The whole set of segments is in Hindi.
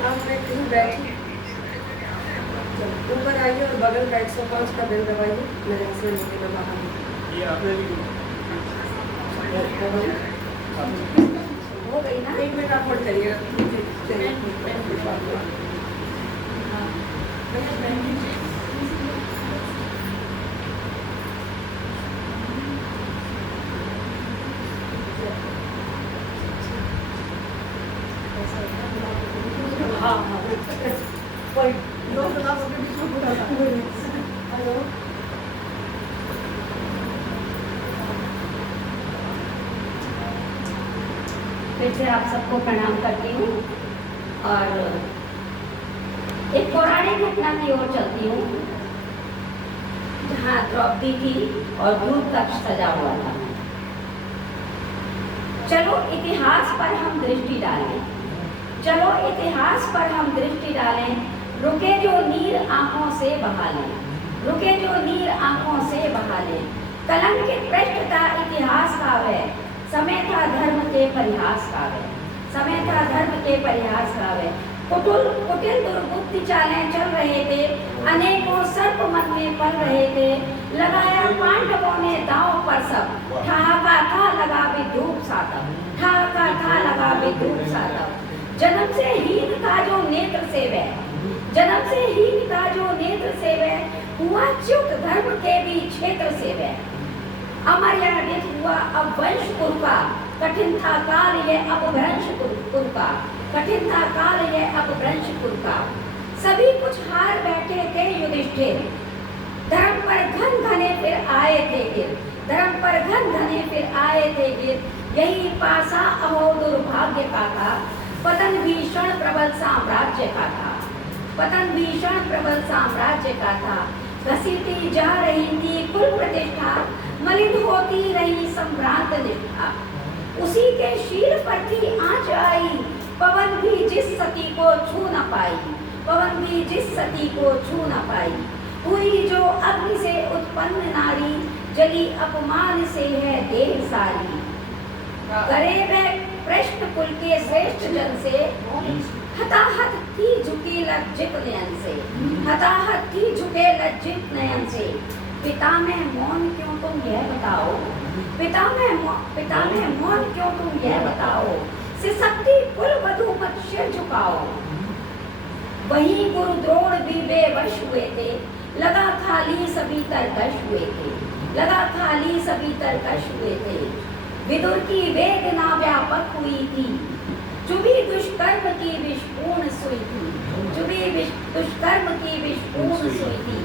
आप कहीं बैठी ऊपर आइए और बगल राइट सोफा उसका बेल दबाइए। मेरे हंसने लगे मैं बाहर हो गई ना। 1 मिनट आप होल्ड करिएगा। हाँ हाँ कोई दो सलाह अपने बीच में पूरा था। हेलो फिर से आप सबको प्रणाम करती हूँ और एक पौराणिक घटना की ओर चलती हूँ जहाँ द्रौपदी थी और दूध कक्ष सजा हुआ था। चलो इतिहास पर हम दृष्टि डालें, चलो इतिहास पर हम दृष्टि डालें। रुके जो नीर आंखों से बहा लें, रुके जो नीर आंखों से बहा लें। कलंकित पृष्ठता इतिहास काव्य, समय था धर्म के परिहास काव्य, समय था धर्म के परिहास काव्य। कुटिल दुर्बुद्धि चालें चल रहे थे, अनेकों सर्प मन में पल रहे थे। लगाया पांडवों ने दांव पर सब, ठहाका था लगा विद्रूप सातव, ठहाका था लगा विद्रूप सातव। जन्म से हीन था जो नेत्र से वह, जन्म से हीन था जो नेत्र से वह, हुआ च्युत धर्म के भी क्षेत्र से वह। अमर्यादित हुआ अब वंश कुल का, कठिन था काल ये अब भ्रंश कुल का, कठिन था काल ये अब भ्रंश कुल का। सभी कुछ हार बैठे थे युधिष्ठिर, धर्म पर घन घने फिर आए थे गिर, धर्म पर घन घने फिर आए थे गिर। यही पासा अहो दुर्भाग्य का था, पतन भीषण प्रबल साम्राज्य का था, पतन भीषण प्रबल साम्राज्य का था। घसीटी जा रही थी कुल प्रतिष्ठा, मलिन होती रही संभ्रांत निष्ठा। उसी के शीर पर थी आंच आई, पवन भी जिस सती को छू न पाई, पवन भी जिस सती को छू न पाई। हुई जो अग्नि से उत्पन्न नारी, जली अपमान से है देह सारी। करे वह प्रश्न कुल के श्रेष्ठ जन से, हताहत थी झुकी लज्जित नयन से, हताहत थी झुके लज्जित नयन से। पिता में मौन क्यों तुम यह बताओ, पिता में मौन क्यों तुम यह बताओ। सिसकती कुल वधू मत सिर झुकाओ। वही गुरु द्रोण भी बेवश हुए थे, लगा खाली सभी तरकश हुए थे, लगा खाली सभी तरकश हुए थे। विदुर की वेदना व्यापक हुई थी, चुभी दुष्कर्म की विषपूर्ण सुई थी, चुभी दुष्कर्म की विषपूर्ण सुई थी।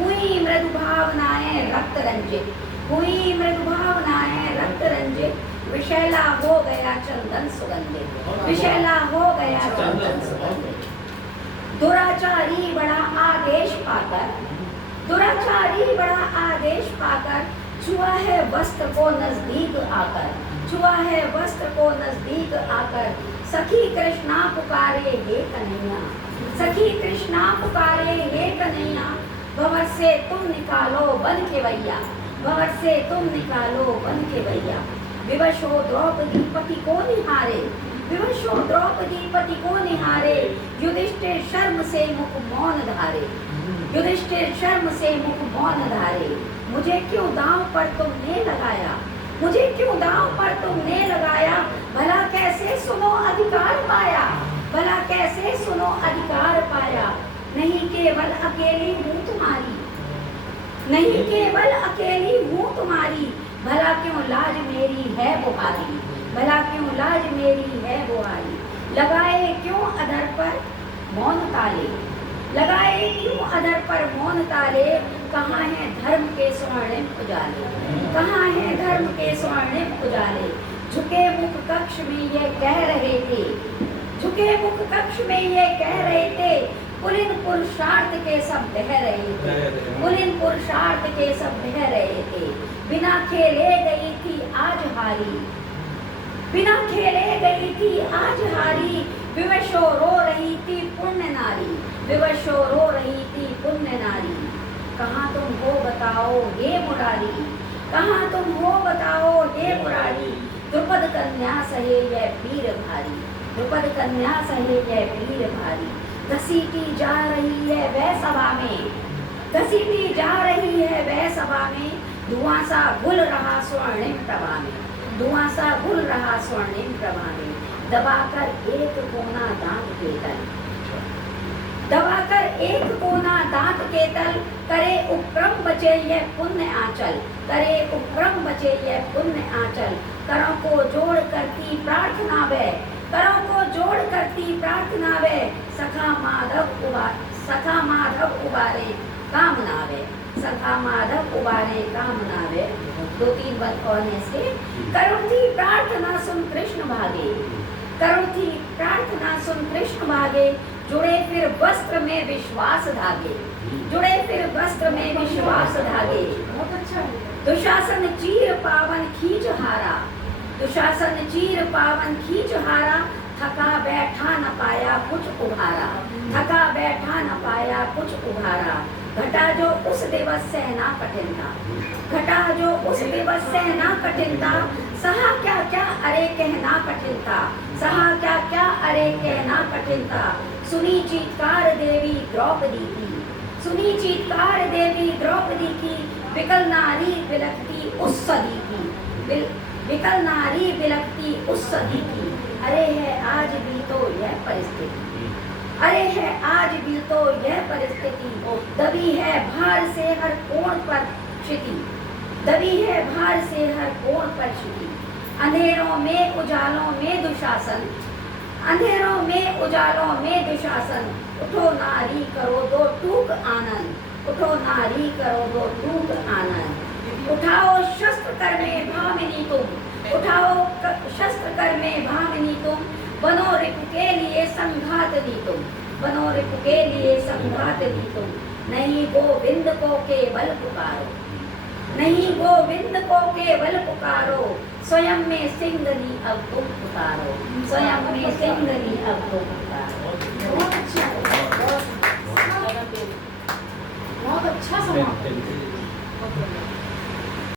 हुई मृदु भावनाएं रक्त रंजित, हुई मृदु भावनाएं रक्त रंजित। विशैला हो गया चंदन सुगंधित, विशैला हो गया चंदन सुगंधित। दुराचारी बड़ा आदेश पाकर, दुराचारी बड़ा आदेश पाकर, छुआ है वस्त्र को नजदीक आकर, छुआ है वस्त्र को नजदीक आकर। सखी कृष्णा पुकारे हे कन्हैया, सखी कृष्णा पुकारे हे कन्हैया। भंवर से तुम निकालो बन के भैया, भंवर से तुम निकालो बन के भैया। विवश हो द्रौपदी पति को निहारे, विवश हो द्रौपदी पति को निहारे। युधिष्ठिर शर्म से मुख मौन धारे, युधिष्ठिर शर्म से मुख मौन धारे। मुझे क्यों दांव पर तुमने लगाया, मुझे क्यों दांव पर तुमने लगाया। भला कैसे सुनो अधिकार पाया, भला कैसे सुनो अधिकार पाया। नहीं केवल अकेली हूँ तुम्हारी, नहीं केवल अकेली हूँ तुम्हारी। भला क्यों लाज मेरी है बुहारी, भला क्यों लाज मेरी है बुहारी। लगाए क्यों अधर पर मौन ताले, लगाए क्यों अधर पर मौन ताले। कहाँ है धर्म के स्वर्णिम उजाले, कहाँ है धर्म के स्वर्णिम उजाले। झुके मुख कक्ष में ये कह रहे थे, झुके मुख कक्ष में ये कह रहे थे। पुलिन पुरुषार्थ के सब बह रहे थे, पुलिन पुरुषार्थ के सब बह रहे थे। बिना खेले गई थी आज हारी, बिना खेले गई थी आज हारी। विवशो रो रही थी पुण्य नारी, विवशो रो रही थी पुण्य नारी। कहाँ तुम हो बताओ हे मुरारी, कहाँ तुम हो बताओ हे मुरारी। द्रुपद कन्या सहे यह पीर भारी, द्रुपद कन्या सहे यह पीर भारी। घसीटी जा रही है वह सभा में, घसीटी जा रही है वह सभा में। धुआं सा घुल रहा स्वर्णिम प्रभा में, धुआं सा घुल रहा स्वर्णिम प्रभा में। दबाकर एक कोना दांत के तल, दबाकर एक कोना दांत के तल। करे उपक्रम बचे यह पुण्य आंचल, करे उपक्रम बचे यह पुण्य आंचल। करों को जोड़ करती प्रार्थना वे, करों को जोड़ करती प्रार्थना वे। सखा माधव उबारे कामना वे, सखा माधव उबारे कामना वे। 2-3 बात और है इसके। करुण थी प्रार्थना सुन कृष्ण भागे, करुण थी प्रार्थना सुन कृष्ण भागे। जुड़े फिर वस्त्र में विश्वास धागे, जुड़े फिर वस्त्र में विश्वास धागे। बहुत अच्छा है। दुशासन चीर पावन खींच हारा, दुशासन चीर पावन खींच हारा। थका बैठा न पाया कुछ उभारा, थका बैठा न पाया कुछ उभारा। घटा जो उस दिवस सहना कठिन था, घटा जो उस दिवस सहना कठिन था। सहा क्या क्या अरे कहना कठिन था, सहा क्या क्या अरे कहना कठिन था। सुनी चीत्कार देवी द्रौपदी की, सुनी चीत्कार देवी द्रौपदी की। विकल नारी बिलखती उस सदी की, विकल नारी बिलखती उस सदी की। अरे है आज भी तो यह परिस्थिति, अरे है आज भी तो यह परिस्थिति। दबी है भार से हर कोण पर क्षिति, दबी है भार से हर कोण पर क्षिति। अंधेरों में उजालों में दुशासन, अंधेरों में उजालों में दुशासन। उठो नारी करो दो टूक आनंद, उठो नारी करो दो टूक आनंद। उठाओ शस्त्र कर में भामिनी तुम, उठाओ शस्त्र कर में भामिनी तुम। बनो रिपु के लिए संघातनी तुम, बनो रिपु के लिए संघातनी तुम। नहीं गोविंद को केवल पुकारो, नहीं गोविंद को केवल पुकारो। स्वयं में सिंगनी अब तुम उतारो, स्वयं में सिंगनी अब तुम उतारो। बहुत अच्छा है, बहुत अच्छा समाप्त।